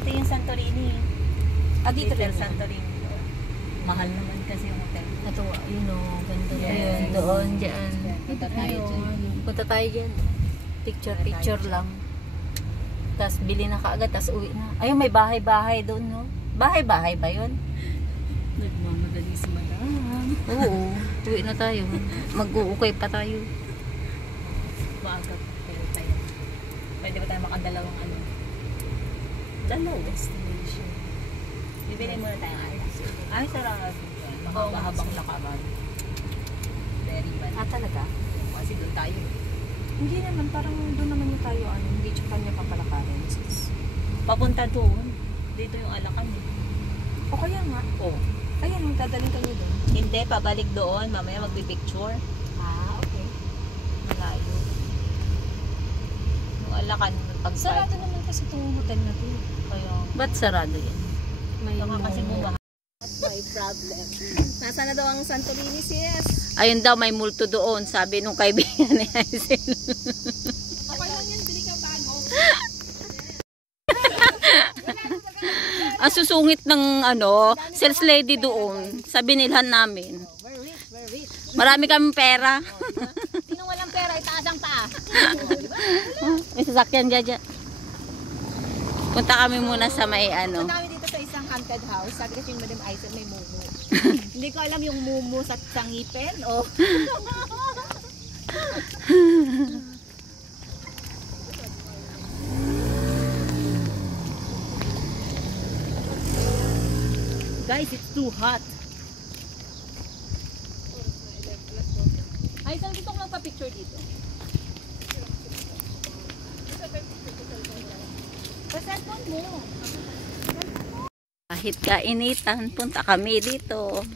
Ito yung Santorini. Ah, dito Little rin. Santorini. Mahal naman kasi yung hotel. Ito, yun o. Ganda Yes. yun. Doon, dyan. Punta tayo dyan. Punta tayo dyan. Picture lang. Tapos bili na kaagad, tapos uwi na. Ayun, may bahay-bahay doon, no? Bahay-bahay ba yun? Nagmamadali si madam. Oo. Uwi na tayo. Mag-uukay pa tayo. Maaga tayo. Pwede ba tayo makadalawang ano? Dalawa destination. Bibili muna tayo ng alak. Ay, sarap. Mahabang lakaran. Very bad. Ah, talaga? Kasi doon tayo. Hindi naman, parang doon naman yung tayo, ano, hindi siya kanya papalakarin. Papunta doon. Dito yung alakan eh. O kaya nga. Oh. Ayan, magdadaling kayo doon. Hindi, pabalik doon. Mamaya magpipicture. Ah, okay. Malayo. Yung alakan, pag Sarado naman kasi itong hotel na to. Kaya, Ba't sarado yan? May kasi bumaha. May problem. Nasaan na daw ang Santorini, sis? Ayun daw, may multo doon, sabi nung kaibigan ni Hazel. Okay lang yan, bili ka bago. Ang susungit ng ano, sales lady doon, sa binilhan namin. We're rich, we're rich. Marami kaming pera. Sino walang pera, itaas ang paa. May sasakyan dyan dyan. Punta kami muna sa may ano. Punta kami dito sa isang haunted house. Sabi kasi yung Madam Aisel may mumu. Hindi ko alam yung mumu sa ngipin o... Guys, it's too hot. Aisel, gusto ko magpa-picture dito. Sa cellphone mo. Kahit kainitan, punta kami dito.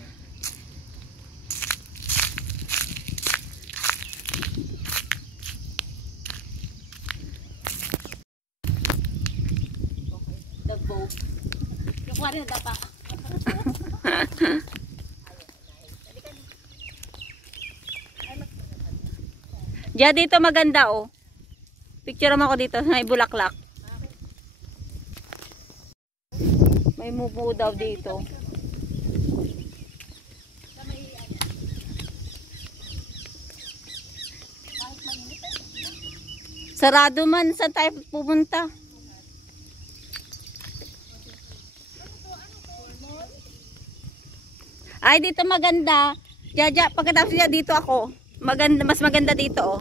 The boat. Yung kwari na dapa. Diyan dito maganda oh. Picture mo ako dito, may bulaklak. May mumu daw dito. Sarado man, saan tayo pupunta? Ay, dito maganda. Jaja, pagkatapos niya dito ako. Maganda, mas maganda dito oh.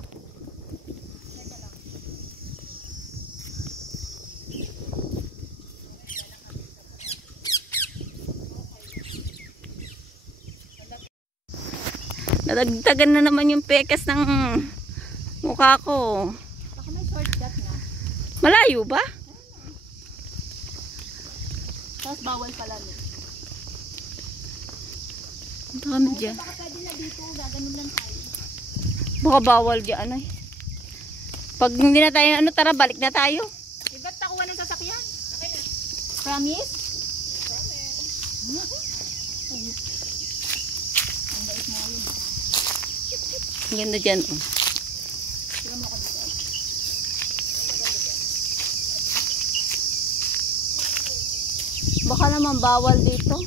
Nadagdagan na naman yung pekes ng mukha ko. Baka may shortcut na. Malayo ba? Tapos bawal pala nun. Punta kami dyan. Baka pwede na dito, gaganon lang tayo. Baka bawal dyan ay. Pag hindi na tayo, ano, tara balik na tayo. Ba't takuha ng sasakyan? Okay na. Promise? Promise. Ang bait mo yun. Ang ganda dyan oh. Tira mo ako dito. Baka naman bawal dito.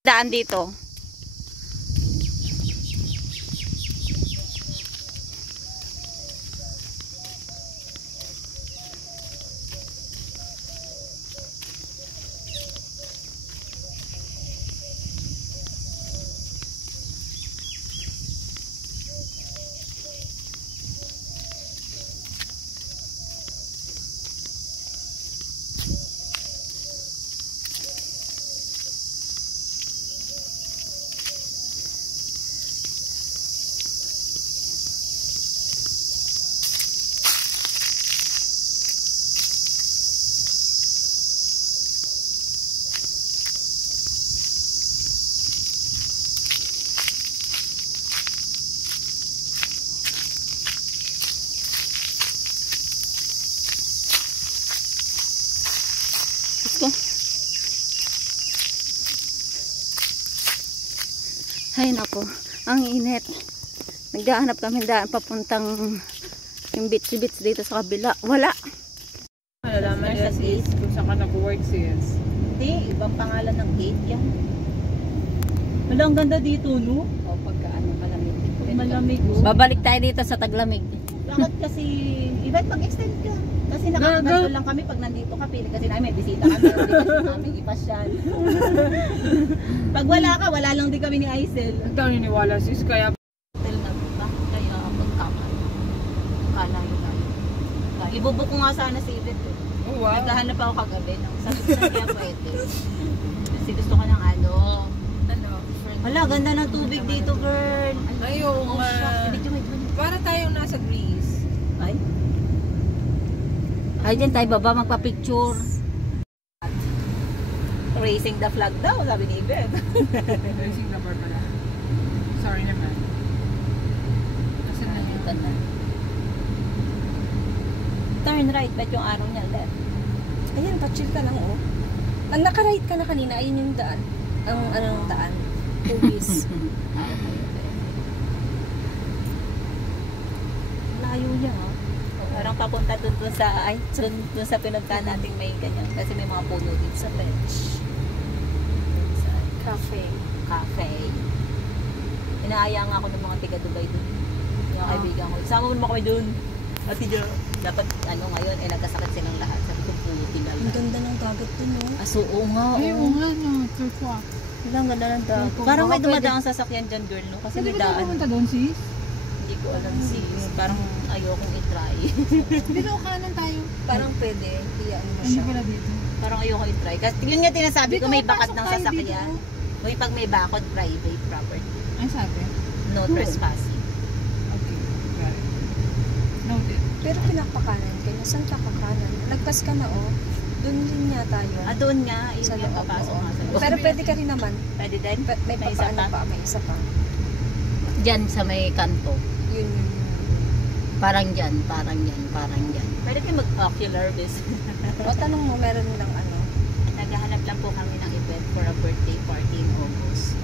Daan dito. Diyos ko. Ay, nako. Ang init. Naghahanap kami daan papuntang yung beach dito sa kabila. Wala. Malalaman nila sis kung saan ka nag-work sis. Hindi, ibang pangalan ng gate yan. Wala, ang ganda dito, no? O pagka malamig. Malamig, oh. Babalik tayo dito sa taglamig. Bakit kasi, iba't mag-extend ka. Kasi nakakaganto lang kami pag nandito ka, pili kasi namin may bisita kami, hindi kasi namin ipasyal. Pag wala ka, wala lang din kami ni Aisel. Ang tayo niniwala sis, kaya Hotel na ba? Kaya pagkakan. Kalayo tayo. Ibubuk ko nga sana si Ibet. oh wow. Naghahanap ako kagabi ng sabi ko kaya pwede. Kasi gusto ko ng ano. Hala, ganda ng tubig dito, girl. Ayun Oh, shucks. Ibig yung para tayong nasa Greece. Ay, Ay, dyan tayo baba magpa-picture. raising the flag daw, sabi ni Ibet. Racing number pala. Sorry naman. Kasi na yun. Ito na. Turn right, bet yung araw niya left. Ayan, pa-chill ka lang, oh. Ang naka-right ka na kanina, ayun yung daan. Ang anong daan? Tubis. Layo niya, ha? Parang papunta dun sa, dun sa pinuntahan nating may ganyan. Kasi may mga puno dito sa bench. Sa Cafe. cafe. Inaaya nga ako ng mga tiga-Dubai dun. Yung kaibigan ko. Sama mo naman kami dun. Ati dyan. Dapat, ngayon, nagkasakit silang lahat. Sabi ko, puti na Ang ganda ng dagat dun, oh. Aso, oo nga. Ay, Oo. oo nga, no. Turquoise. Ilang ganda ng dagat. Parang may dumadaang sasakyan dyan, girl, no? Kasi Pwede may ba tayo daan. pumunta doon sis? Hindi ko alam sis. Parang ayokong i-try. Dito kanan tayo. Parang pwede. Iyaan mo Hindi siya. pala dito. Parang ayoko i-try. Kasi yun nga tinasabi ko, may bakat pasok ng tayo sasakyan. dito. May pag may bakod, private property. Ay, sabi? No trespassing. Okay. Got it. Noted. Pero pinapakanan ka niya. Saan ka kakanan? Lagpas ka na, oh. Doon din yata yun. Ah, doon nga. Yun Sa nga, loob, papasok oo. nga sa loob. Pero pwede ka rin naman. Pwede din? May May isa papaano pa? pa. May isa pa. Dyan sa may kanto. Yun. Parang dyan. Pwede kayo mag-ocular bis. O, tanong mo, meron lang ano. Naghahanap lang po kami ng event for a birthday party in August.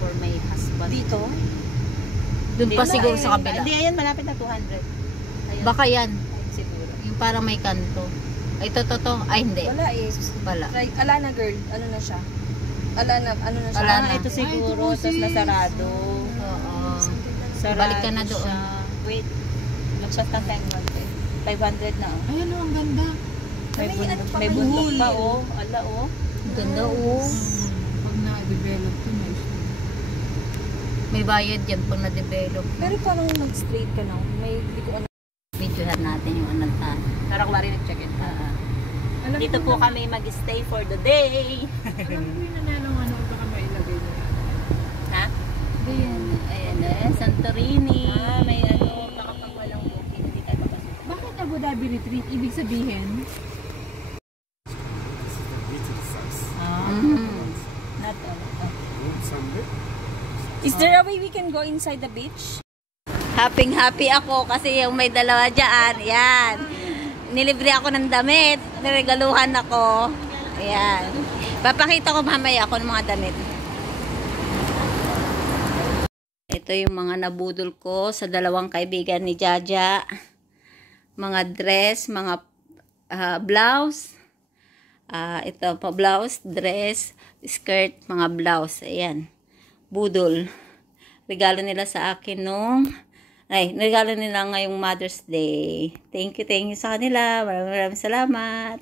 For my husband. Dito? Doon pa Hindi, siguro ay, sa kabila. Hindi, ayan, malapit na 200. Ayun. Baka yan. Ayun, siguro. Yung parang may kanto. Ay, to. Ay, hindi. Wala eh. Wala. Right. Ala na, girl. Ano na siya? Ala na, ano na siya? Wala Ah, na. ito siguro. Ay, ito po, Tapos sis. nasarado. Oo. Sarado Balik ka na doon. siya. Wait. Lagpas ng 500 na. Oh. Ayan, oh, ang ganda. May May bundok, ano pa may kayo? bundok pa, oh. Ala, oh. Ang ganda, oh. Pag na-develop to, may May bayad yan pag na-develop. Pero parang mag-straight ka lang. May, di ko ano. Videohan natin yung ananta. Tara, kumari nag-check-in. Alam Dito ko po kami mag-stay for the day. Alam ko yung nananong ano, baka mailagay niya. Ha? Ayan, ayan Santorini. May ano, baka pag walang booking, hindi tayo papasok. Bakit Abu Dhabi retreat? Ibig sabihin, Not Is there a way we can go inside the beach? Happy ako kasi yung may dalawa dyan. Yan. Nilibre ako ng damit. Niregaluhan ako. Ayan. Papakita ko mamaya ako ng mga damit. Ito yung mga nabudol ko sa dalawang kaibigan ni Jaja. Mga dress, mga blouse. Ito pa blouse, dress, skirt, mga blouse. Ayan. Budol. Regalo nila sa akin regalo nila ngayong Mother's Day. Thank you sa kanila. Maraming salamat.